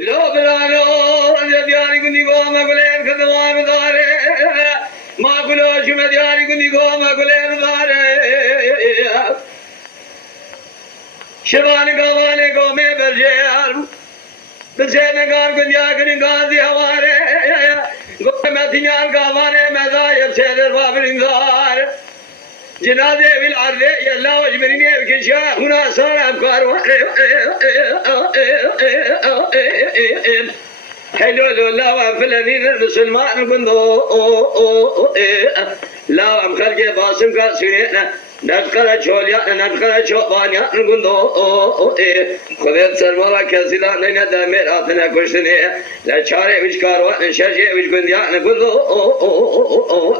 لو برانو دياري كندي قوم أقولين خدوام داره ما قلوا شو مدياري كندي قوم أقولين داره شبان قوانه قومه برجار بسين قال كندي آخرين قاضي هواره قوم متنيان قوانه مذايب سيدر بابرين داره جنازه بالعرض يلا وجبرني بكشاف هنا صار أفكار حلو لا وفلانين المسلمان كندو لا أم خلق باسم كاسرين نذكر شوليا نذكر شوبانيا كندو خذت سرمالا كسلا نينا دمر أثنا كشتني لا شارع وشكاروان شجع وشكنديا كندو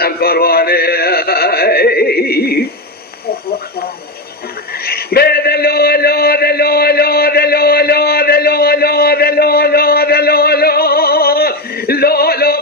أم كارواني بدلو لو دلو لو دلو لو دلو لو دلو لو دلو لو لو لو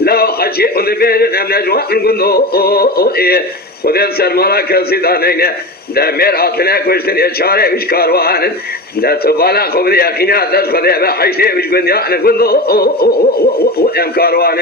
لا حجي ونبيل نجوان كندو خذ سرمالا كسيدانين ده ميراتنا كوشتن يشاره وش كاروان ده تبالا خبر يقينا ده خذ بحشي وش كندو ام كاروان